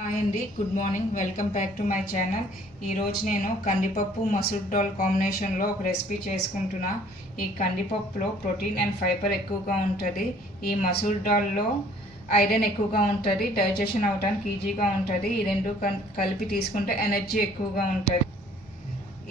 Hi అండి, good morning. Welcome back to my channel. ఈరోజు నేను కందిపప్పు మసూర్ దాల్ కాంబినేషన్లో ఒక రెసిపీ చేసుకుంటున్నా. ఈ కందిపప్పులో ప్రోటీన్ అండ్ ఫైబర్ ఎక్కువగా ఉంటుంది. ఈ మసూర్ దాల్లో ఐరన్ ఎక్కువగా ఉంటుంది, డైజెషన్ అవ్వడానికి ఈజీగా ఉంటుంది. ఈ రెండు కలిపి తీసుకుంటే ఎనర్జీ ఎక్కువగా ఉంటుంది.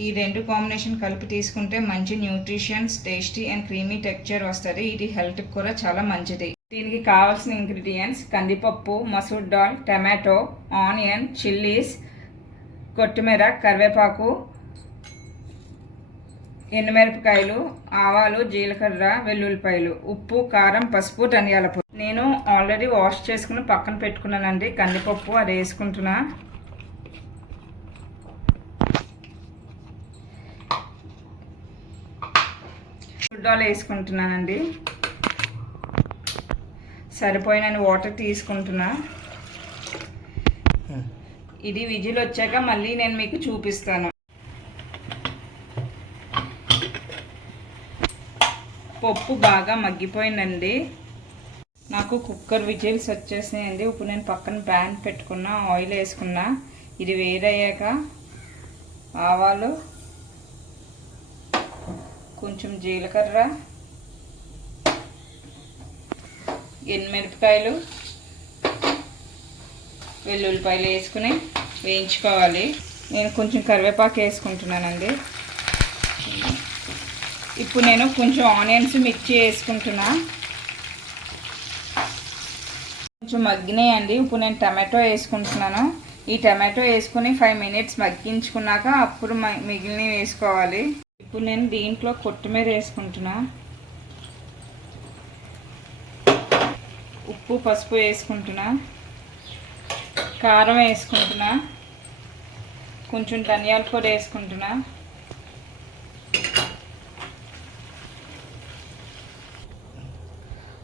ఈ రెండు కాంబినేషన్ కలిపి తీసుకుంటే మంచి nutritions, tasty and creamy texture వస్తుంది. ఇది హెల్త్కి కూడా చాలా మంచిది. దీనికి కావాల్సిన ఇంగ్రీడియంట్స్: కందిపప్పు, masoor dal, tomato, onion, chillies, కొత్తిమీర, కరివేపాకు, ఎండుమిరపకాయలు, ఆవాలు, జీలకర్ర, వెల్లుల్లిపాయలు, ఉప్పు, కారం, పసుపు, ధనియాల పొడి. నేను ఆల్రెడీ వాష్ చేసుకుని పక్కన పెట్టుకున్నానండి కందిపప్పు. అది వేసుకుంటున్నా. మసూర్ దాల్ వేసుకుంటున్నానండి. సరిపోయిన వాటర్ తీసుకుంటున్నా. ఇది విజిల్ వచ్చాక మళ్ళీ నేను మీకు చూపిస్తాను. పప్పు బాగా మగ్గిపోయిందండి. నాకు కుక్కర్ విజిల్స్ వచ్చేసినాయండి. ఇప్పుడు నేను పక్కన ప్యాన్ పెట్టుకున్నా, ఆయిల్ వేసుకున్నా. ఇది వేడయ్యాక ఆవాలు, కొంచెం జీలకర్ర, ఎండుమిరపకాయలు, వెల్లుల్లిపాయలు వేసుకుని వేయించుకోవాలి. నేను కొంచెం కరివేపాకు వేసుకుంటున్నానండి. ఇప్పుడు నేను కొంచెం ఆనియన్స్ మిర్చి వేసుకుంటున్నా. కొంచెం మగ్గినాయండి. ఇప్పుడు నేను టమాటో వేసుకుంటున్నాను. ఈ టమాటో వేసుకుని 5 minutes మగ్గించుకున్నాక అప్పుడు మిగిలినవి వేసుకోవాలి. ఇప్పుడు నేను దీంట్లో కొత్తిమీర వేసుకుంటున్నా. ఉప్పు, పసుపు వేసుకుంటున్నా. కారం వేసుకుంటున్నా. కొంచెం ధనియాల పొడి వేసుకుంటున్నా.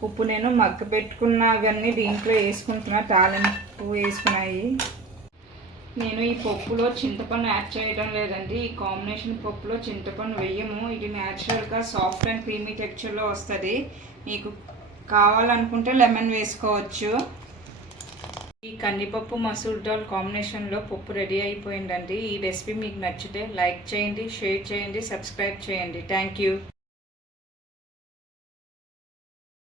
ఉప్పు నేను మగ్గబెట్టుకున్నవన్నీ దీంట్లో వేసుకుంటున్నా. తాలింపు వేసుకున్నాయి. నేను ఈ పప్పులో చింతపండు యాడ్ చేయడం లేదండి. ఈ కాంబినేషన్ పప్పులో చింతపండు వేయము. ఇది న్యాచురల్గా సాఫ్ట్ అండ్ క్రీమీ టెక్స్చర్లో వస్తుంది. మీకు కావాలనుకుంటే లెమన్ వేసుకోవచ్చు. ఈ కందిపప్పు మసూర్ దాల్ కాంబినేషన్లో పప్పు రెడీ అయిపోయిందండి. ఈ రెసిపీ మీకు నచ్చితే లైక్ చేయండి, షేర్ చేయండి, సబ్స్క్రైబ్ చేయండి. Thank you.